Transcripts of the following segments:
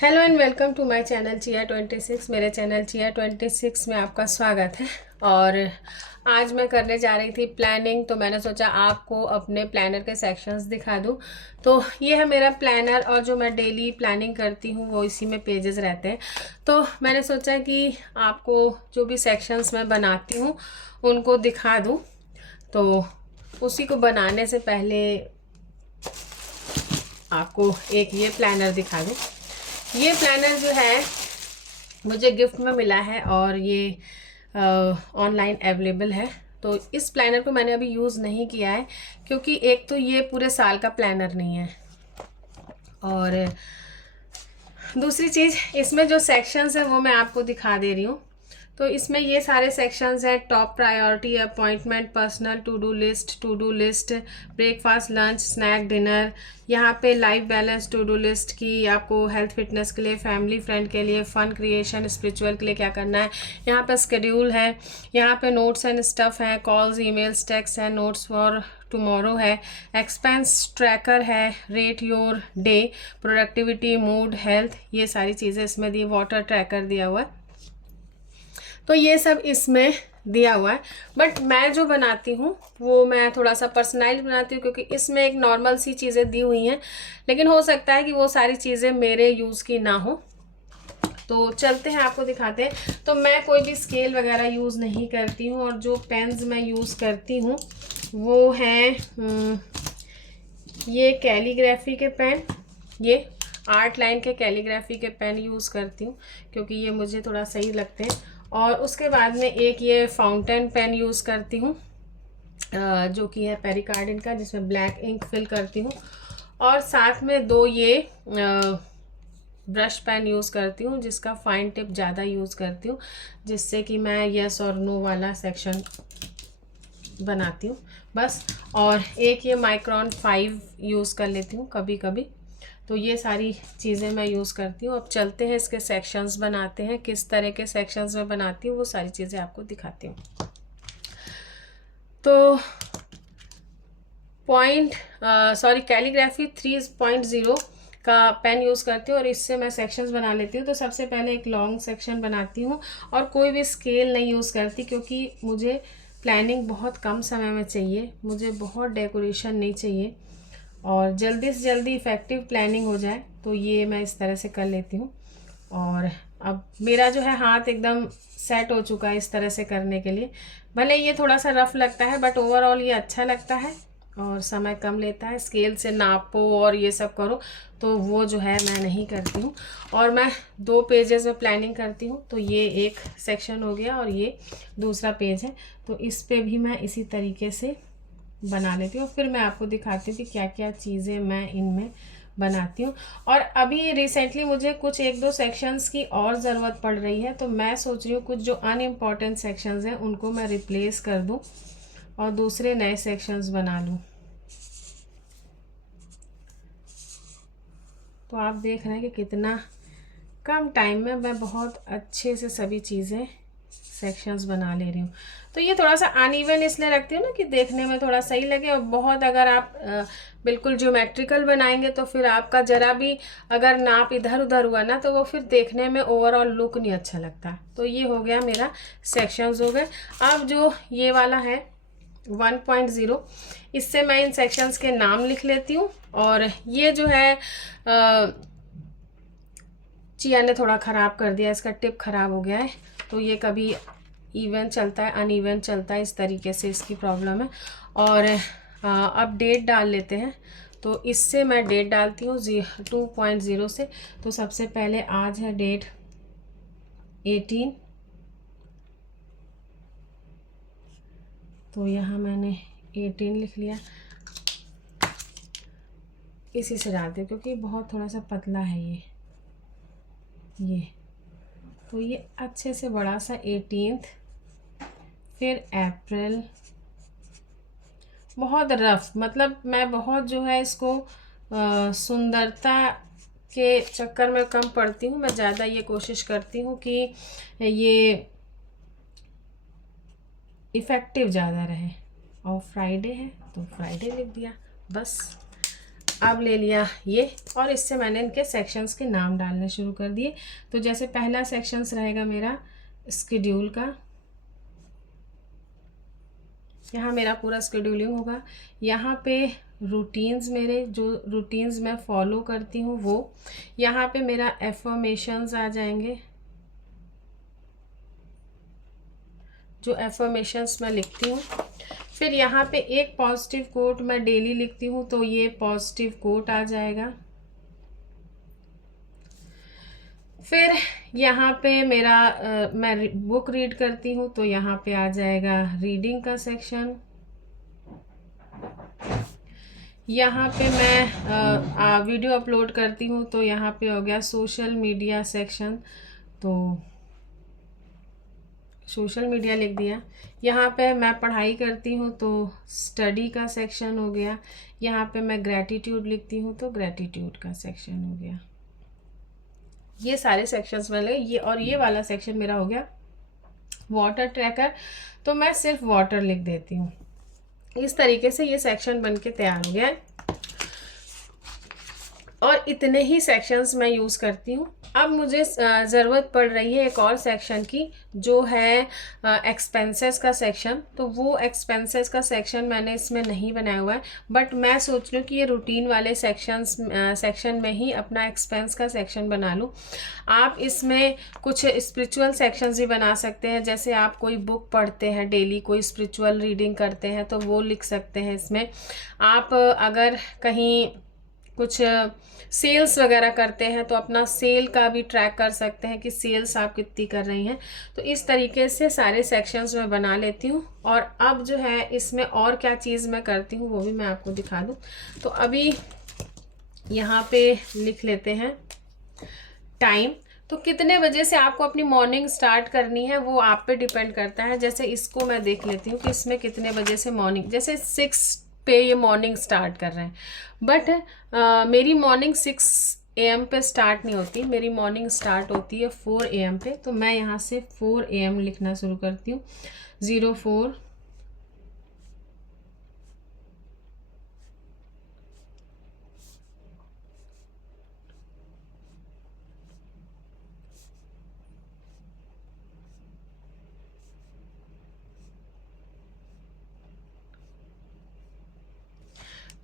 Hello and welcome to my channel चिया 26। मेरे channel चिया 26 में आपका स्वागत है। और आज मैं करने जा रही थी प्लानिंग, तो मैंने सोचा आपको अपने प्लानर के सेक्शंस दिखा दूं। तो ये है मेरा प्लानर और जो मैं डेली प्लानिंग करती हूँ वो इसी में पेजेस रहते हैं। तो मैंने सोचा कि आपको जो भी सेक्शंस मैं बनाती हूँ उनको दिखा दूँ। तो उसी को बनाने से पहले आपको एक ये प्लानर दिखा दूँ। ये प्लानर जो है मुझे गिफ्ट में मिला है और ये ऑनलाइन अवेलेबल है। तो इस प्लानर को मैंने अभी यूज़ नहीं किया है क्योंकि एक तो ये पूरे साल का प्लानर नहीं है, और दूसरी चीज़ इसमें जो सेक्शंस है वो मैं आपको दिखा दे रही हूँ। तो इसमें ये सारे सेक्शंस हैं: top priority, appointment, personal, to do list, breakfast, lunch, snack, dinner. यहाँ पे life balance, to do list की आपको हेल्थ फिटनेस के लिए, फैमिली फ्रेंड के लिए, फन क्रिएशन, स्पिरिचुअल के लिए क्या करना है। यहाँ पे स्केड्यूल है, यहाँ पे नोट्स एंड स्टफ है, कॉल्स, ईमेल्स, टेक्स्ट है, नोट्स फॉर टुमारो है, एक्सपेंस ट्रैकर है, rate your day, productivity, mood, health, ये सारी चीज़ें इसमें दी। वाटर ट्रैकर दिया हुआ है। तो ये सब इसमें दिया हुआ है। बट मैं जो बनाती हूँ वो मैं थोड़ा सा पर्सनलाइज बनाती हूँ क्योंकि इसमें एक नॉर्मल सी चीज़ें दी हुई हैं, लेकिन हो सकता है कि वो सारी चीज़ें मेरे यूज़ की ना हो। तो चलते हैं, आपको दिखाते हैं। तो मैं कोई भी स्केल वगैरह यूज़ नहीं करती हूँ, और जो पेन्स मैं यूज़ करती हूँ वो हैं ये कैलीग्राफी के पेन, ये आर्ट लाइन के कैलीग्राफी के पेन यूज़ करती हूँ क्योंकि ये मुझे थोड़ा सही लगते हैं। और उसके बाद में एक ये फाउंटेन पेन यूज़ करती हूँ जो कि है पेरिकार्डिन का, जिसमें ब्लैक इंक फिल करती हूँ। और साथ में दो ये ब्रश पेन यूज़ करती हूँ जिसका फाइन टिप ज़्यादा यूज़ करती हूँ, जिससे कि मैं यस और नो वाला सेक्शन बनाती हूँ बस। और एक ये माइक्रॉन 5 यूज़ कर लेती हूँ कभी कभी। तो ये सारी चीज़ें मैं यूज़ करती हूँ। अब चलते हैं इसके सेक्शंस बनाते हैं, किस तरह के सेक्शंस मैं बनाती हूँ वो सारी चीज़ें आपको दिखाती हूँ। तो कैलीग्राफी 3.0 का पेन यूज़ करती हूँ और इससे मैं सेक्शंस बना लेती हूँ। तो सबसे पहले एक लॉन्ग सेक्शन बनाती हूँ और कोई भी स्केल नहीं यूज़ करती क्योंकि मुझे प्लानिंग बहुत कम समय में चाहिए, मुझे बहुत डेकोरेशन नहीं चाहिए और जल्दी से जल्दी इफ़ेक्टिव प्लानिंग हो जाए। तो ये मैं इस तरह से कर लेती हूँ। और अब मेरा जो है हाथ एकदम सेट हो चुका है इस तरह से करने के लिए। भले ये थोड़ा सा रफ लगता है बट ओवरऑल ये अच्छा लगता है और समय कम लेता है। स्केल से नापो और ये सब करो तो वो जो है मैं नहीं करती हूँ। और मैं 2 पेजेस में प्लानिंग करती हूँ। तो ये एक सेक्शन हो गया और ये दूसरा पेज है। तो इस पे भी मैं इसी तरीके से बना लेती हूँ। फिर मैं आपको दिखाती हूँ कि क्या क्या चीज़ें मैं इनमें बनाती हूँ। और अभी रिसेंटली मुझे कुछ 1-2 सेक्शंस की और ज़रूरत पड़ रही है, तो मैं सोच रही हूँ कुछ जो अनइम्पॉर्टेंट सेक्शंस हैं उनको मैं रिप्लेस कर दूँ और दूसरे नए सेक्शंस बना लूँ। तो आप देख रहे हैं कि कितना कम टाइम में मैं बहुत अच्छे से सभी चीज़ें सेक्शंस बना ले रही हूँ। तो ये थोड़ा सा अनइवन इसलिए रखती हूँ ना कि देखने में थोड़ा सही लगे। और बहुत अगर आप बिल्कुल ज्योमेट्रिकल बनाएंगे तो फिर आपका ज़रा भी अगर नाप इधर उधर हुआ ना तो वो फिर देखने में ओवरऑल लुक नहीं अच्छा लगता। तो ये हो गया मेरा सेक्शंस हो गए। अब जो ये वाला है 1.0, इससे मैं इन सेक्शंस के नाम लिख लेती हूँ। और ये जो है चिया ने थोड़ा ख़राब कर दिया, इसका टिप ख़राब हो गया है। तो ये कभी इवन चलता है, अनइवन चलता है, इस तरीके से इसकी प्रॉब्लम है। और अब डेट डाल लेते हैं। तो इससे मैं डेट डालती हूँ 2.0 से। तो सबसे पहले आज है डेट 18, तो यहाँ मैंने 18 लिख लिया। इसी से डालती हूँ क्योंकि बहुत थोड़ा सा पतला है ये। तो ये अच्छे से बड़ा सा 18th, फिर अप्रैल, बहुत रफ, मतलब मैं बहुत जो है इसको सुंदरता के चक्कर में कम पड़ती हूँ। मैं ज़्यादा ये कोशिश करती हूँ कि ये इफ़ेक्टिव ज़्यादा रहे। और फ्राइडे है तो फ्राइडे लिख दिया बस। अब ले लिया ये, और इससे मैंने इनके सेक्शंस के नाम डालने शुरू कर दिए। तो जैसे पहला सेक्शंस रहेगा मेरा स्केड्यूल का, यहाँ मेरा पूरा स्केड्यूलिंग होगा। यहाँ पे रूटीन्स, मेरे जो रूटीन्स मैं फॉलो करती हूँ वो, यहाँ पे मेरा एफर्मेशंस आ जाएंगे, जो एफर्मेशंस मैं लिखती हूँ। फिर यहाँ पे एक पॉजिटिव कोट मैं डेली लिखती हूँ, तो ये पॉजिटिव कोट आ जाएगा। फिर यहाँ पे मेरा मैं बुक रीड करती हूँ, तो यहाँ पे आ जाएगा रीडिंग का सेक्शन। यहाँ पे मैं वीडियो अपलोड करती हूँ, तो यहाँ पे हो गया सोशल मीडिया सेक्शन, तो सोशल मीडिया लिख दिया। यहाँ पे मैं पढ़ाई करती हूँ, तो स्टडी का सेक्शन हो गया। यहाँ पे मैं ग्रैटिट्यूड लिखती हूँ, तो ग्रैटिट्यूड का सेक्शन हो गया। ये सारे सेक्शंस वाले, ये और ये वाला सेक्शन मेरा हो गया वाटर ट्रैकर, तो मैं सिर्फ वाटर लिख देती हूँ। इस तरीके से ये सेक्शन बन के तैयार हो गया है, और इतने ही सेक्शंस मैं यूज़ करती हूँ। अब मुझे ज़रूरत पड़ रही है एक और सेक्शन की, जो है एक्सपेंसेस का सेक्शन। तो वो एक्सपेंसेस का सेक्शन मैंने इसमें नहीं बनाया हुआ है, बट मैं सोच रही हूँ कि ये रूटीन वाले सेक्शन में ही अपना एक्सपेंस का सेक्शन बना लूँ। आप इसमें कुछ स्पिरिचुअल सेक्शंस भी बना सकते हैं, जैसे आप कोई बुक पढ़ते हैं डेली, कोई स्पिरिचुअल रीडिंग करते हैं, तो वो लिख सकते हैं इसमें। आप अगर कहीं कुछ सेल्स वगैरह करते हैं, तो अपना सेल का भी ट्रैक कर सकते हैं कि सेल्स आप कितनी कर रही हैं। तो इस तरीके से सारे सेक्शंस मैं बना लेती हूँ। और अब जो है इसमें और क्या चीज़ मैं करती हूँ वो भी मैं आपको दिखा दूँ। तो अभी यहाँ पे लिख लेते हैं टाइम। तो कितने बजे से आपको अपनी मॉर्निंग स्टार्ट करनी है वो आप पे डिपेंड करता है। जैसे इसको मैं देख लेती हूँ कि इसमें कितने बजे से मॉर्निंग, जैसे 6 पे ये मॉर्निंग स्टार्ट कर रहे हैं, बट मेरी मॉर्निंग 6 AM पे स्टार्ट नहीं होती, मेरी मॉर्निंग स्टार्ट होती है 4 AM पे। तो मैं यहाँ से 4 AM लिखना शुरू करती हूँ, 04।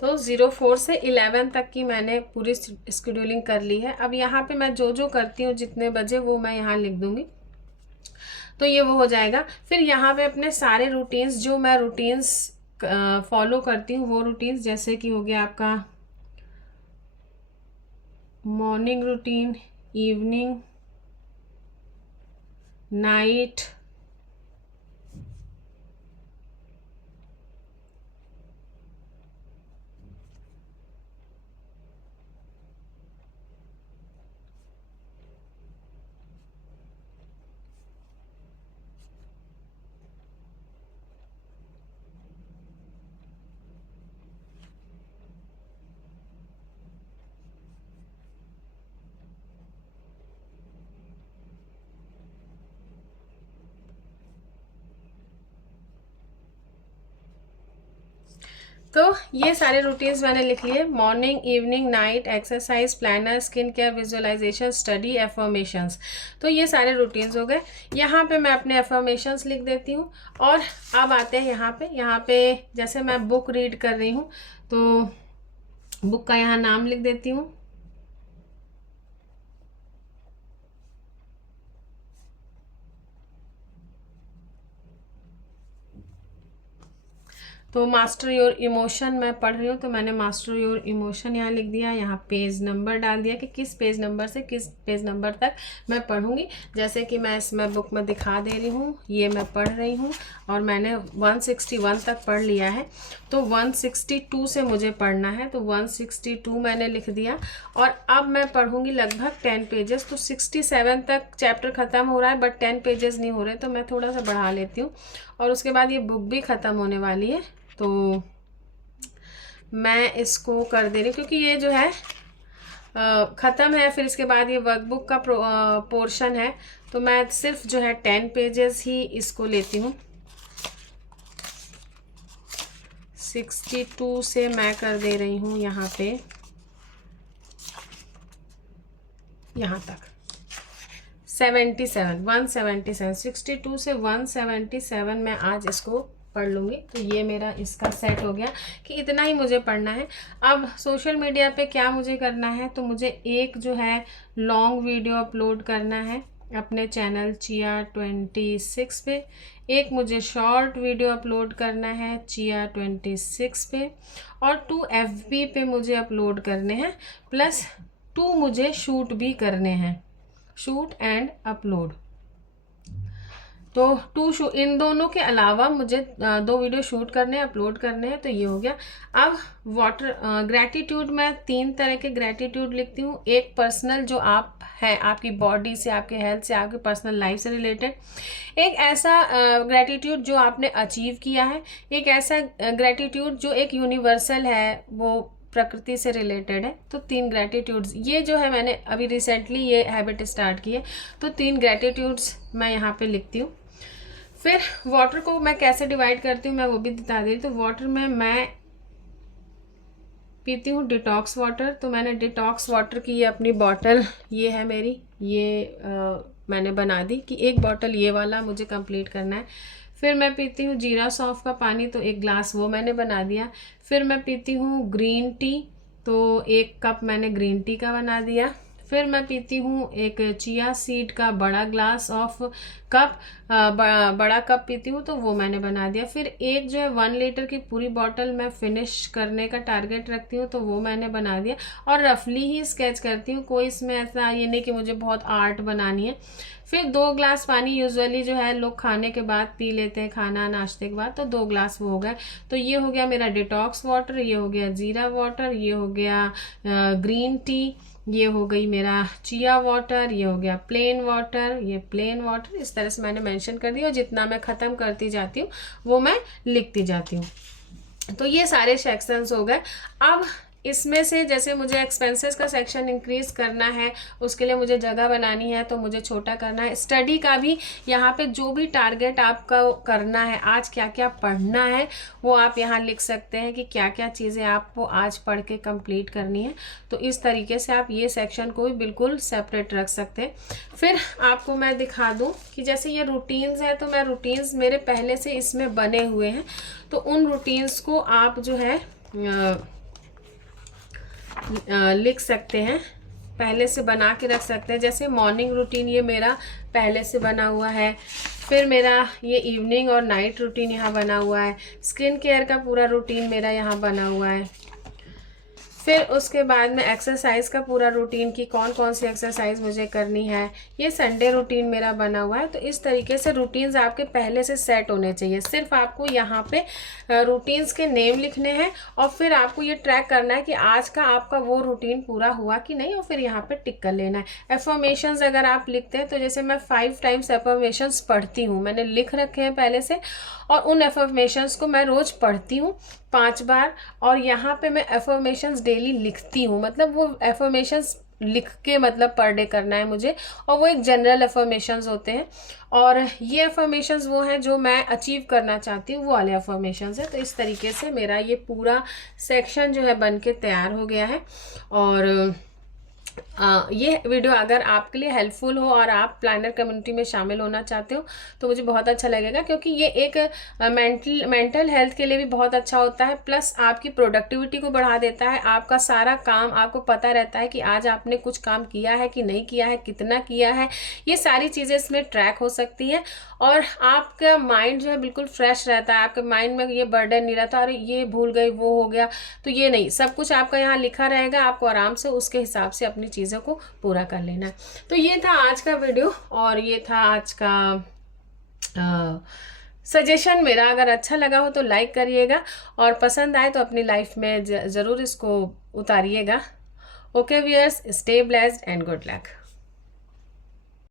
तो 04 से 11 तक की मैंने पूरी शेड्यूलिंग कर ली है। अब यहाँ पे मैं जो जो करती हूँ जितने बजे, वो मैं यहाँ लिख दूँगी, तो ये वो हो जाएगा। फिर यहाँ पे अपने सारे रूटीन्स, जो मैं रूटीन्स फॉलो करती हूँ वो रूटीन्स, जैसे कि हो गया आपका मॉर्निंग रूटीन, इवनिंग, नाइट, तो ये सारे रूटीन्स मैंने लिख लिए। Morning, evening, night, exercise, planner, skin care, visualisation, study, affirmations. तो ये सारे रूटीन्स हो गए। यहाँ पे मैं अपने एफर्मेशंस लिख देती हूँ। और अब आते हैं यहाँ पे जैसे मैं बुक रीड कर रही हूँ, तो बुक का यहाँ नाम लिख देती हूँ। तो मास्टर योर इमोशन मैं पढ़ रही हूँ, तो मैंने मास्टर योर इमोशन यहाँ लिख दिया। यहाँ पेज नंबर डाल दिया कि किस पेज नंबर से किस पेज नंबर तक मैं पढ़ूँगी। जैसे कि मैं इसमें बुक में दिखा दे रही हूँ, ये मैं पढ़ रही हूँ और मैंने 161 तक पढ़ लिया है। तो 162 से मुझे पढ़ना है, तो 162 मैंने लिख दिया। और अब मैं पढ़ूँगी लगभग 10 पेजेस। तो 67 तक चैप्टर ख़त्म हो रहा है, बट 10 पेजेस नहीं हो रहे, तो मैं थोड़ा सा बढ़ा लेती हूँ। और उसके बाद ये बुक भी ख़त्म होने वाली है, तो मैं इसको कर दे रही हूँ, क्योंकि ये जो है ख़त्म है। फिर इसके बाद ये वर्कबुक का पोर्शन है, तो मैं सिर्फ जो है 10 पेजेस ही इसको लेती हूँ। 62 से मैं कर दे रही हूँ यहाँ पे यहाँ तक 77, 177, 62 से 177 मैं आज इसको पढ़ लूँगी। तो ये मेरा इसका सेट हो गया कि इतना ही मुझे पढ़ना है। अब सोशल मीडिया पे क्या मुझे करना है, तो मुझे एक जो है लॉन्ग वीडियो अपलोड करना है अपने चैनल चिया 26 पे, एक मुझे शॉर्ट वीडियो अपलोड करना है चिया 26 पे, और 2 FB पे मुझे अपलोड करने हैं, प्लस 2 मुझे शूट भी करने हैं, शूट एंड अपलोड। तो 2 इन दोनों के अलावा मुझे 2 वीडियो शूट करने अपलोड करने हैं। तो ये हो गया। अब ग्रैटिट्यूड मैं 3 तरह के ग्रैटिट्यूड लिखती हूँ। एक पर्सनल जो आप है, आपकी बॉडी से, आपके हेल्थ से, आपकी पर्सनल लाइफ से रिलेटेड। एक ऐसा ग्रैटिट्यूड जो आपने अचीव किया है। एक ऐसा ग्रैटिट्यूड जो एक यूनिवर्सल है, वो प्रकृति से रिलेटेड है। तो 3 ग्रैटिट्यूड्स, ये जो है मैंने अभी रिसेंटली ये हैबिट स्टार्ट की है। तो 3 ग्रैटिट्यूड्स मैं यहाँ पे लिखती हूँ। फिर वाटर को मैं कैसे डिवाइड करती हूँ मैं वो भी बता दी। तो वाटर में मैं पीती हूँ डिटॉक्स वाटर। तो मैंने डिटॉक्स वाटर की ये अपनी बॉटल, ये है मेरी, ये मैंने बना दी कि एक बॉटल ये वाला मुझे कंप्लीट करना है। फिर मैं पीती हूँ जीरा सौंफ का पानी, तो 1 ग्लास वो मैंने बना दिया। फिर मैं पीती हूँ ग्रीन टी, तो 1 कप मैंने ग्रीन टी का बना दिया। फिर मैं पीती हूँ एक चिया सीड का बड़ा ग्लास ऑफ कप, बड़ा कप पीती हूँ, तो वो मैंने बना दिया। फिर एक जो है 1 लीटर की पूरी बॉटल मैं फिनिश करने का टारगेट रखती हूँ, तो वो मैंने बना दिया। और रफली ही स्केच करती हूँ, कोई इसमें ऐसा ये नहीं कि मुझे बहुत आर्ट बनानी है। फिर 2 ग्लास पानी यूजुअली जो है लोग खाने के बाद पी लेते हैं, खाना नाश्ते के बाद, तो 2 ग्लास वो हो गए। तो ये हो गया मेरा डिटॉक्स वाटर, ये हो गया जीरा वाटर, ये हो गया ग्रीन टी, ये हो गई मेरा चिया वाटर, ये हो गया प्लेन वाटर, ये प्लेन वाटर। इस तरह से मैंने मेंशन कर दिया और जितना मैं ख़त्म करती जाती हूँ वो मैं लिखती जाती हूँ। तो ये सारे सेक्शंस हो गए। अब इसमें से जैसे मुझे एक्सपेंसेस का सेक्शन इंक्रीज़ करना है, उसके लिए मुझे जगह बनानी है, तो मुझे छोटा करना है। स्टडी का भी यहाँ पे जो भी टारगेट आपका करना है, आज क्या क्या पढ़ना है, वो आप यहाँ लिख सकते हैं कि क्या क्या चीज़ें आपको आज पढ़ के कंप्लीट करनी है। तो इस तरीके से आप ये सेक्शन को भी बिल्कुल सेपरेट रख सकते हैं। फिर आपको मैं दिखा दूँ कि जैसे ये रूटीन्स है, तो मैं रूटीन्स मेरे पहले से इसमें बने हुए हैं, तो उन रूटीन्स को आप जो है लिख सकते हैं, पहले से बना के रख सकते हैं। जैसे मॉर्निंग रूटीन ये मेरा पहले से बना हुआ है। फिर मेरा ये इवनिंग और नाइट रूटीन यहाँ बना हुआ है। स्किन केयर का पूरा रूटीन मेरा यहाँ बना हुआ है। फिर उसके बाद में एक्सरसाइज का पूरा रूटीन कि कौन कौन सी एक्सरसाइज मुझे करनी है, ये संडे रूटीन मेरा बना हुआ है। तो इस तरीके से रूटीन्स आपके पहले से सेट होने चाहिए। सिर्फ आपको यहाँ पे रूटीन्स के नेम लिखने हैं और फिर आपको ये ट्रैक करना है कि आज का आपका वो रूटीन पूरा हुआ कि नहीं, और फिर यहाँ पे टिक कर लेना है। एफर्मेशंस अगर आप लिखते हैं तो जैसे मैं 5 टाइम्स एफर्मेशंस पढ़ती हूँ, मैंने लिख रखे हैं पहले से, और उन एफर्मेशंस को मैं रोज़ पढ़ती हूँ 5 बार, और यहाँ पे मैं एफर्मेशंस डेली लिखती हूँ। मतलब वो एफर्मेशंस लिख के मतलब पर डे करना है मुझे, और वो एक जनरल एफर्मेशंस होते हैं, और ये एफर्मेशंस वो हैं जो मैं अचीव करना चाहती हूँ, वो वाले एफर्मेशंस है। तो इस तरीके से मेरा ये पूरा सेक्शन जो है बन के तैयार हो गया है। और ये वीडियो अगर आपके लिए हेल्पफुल हो और आप प्लानर कम्युनिटी में शामिल होना चाहते हो तो मुझे बहुत अच्छा लगेगा, क्योंकि ये एक मेंटल हेल्थ के लिए भी बहुत अच्छा होता है, प्लस आपकी प्रोडक्टिविटी को बढ़ा देता है। आपका सारा काम आपको पता रहता है कि आज आपने कुछ काम किया है कि नहीं किया है, कितना किया है, ये सारी चीज़ें इसमें ट्रैक हो सकती हैं। और आपका माइंड जो है बिल्कुल फ्रेश रहता है, आपके माइंड में ये बर्डन नहीं रहता, अरे ये भूल गई, वो हो गया, तो ये नहीं, सब कुछ आपका यहाँ लिखा रहेगा, आपको आराम से उसके हिसाब से अपनी चीज़ों को पूरा कर लेना है। तो ये था आज का वीडियो और ये था आज का सजेशन मेरा। अगर अच्छा लगा हो तो लाइक करिएगा और पसंद आए तो अपनी लाइफ में ज़रूर इसको उतारिएगा। Okay viewers, stay blessed and good luck.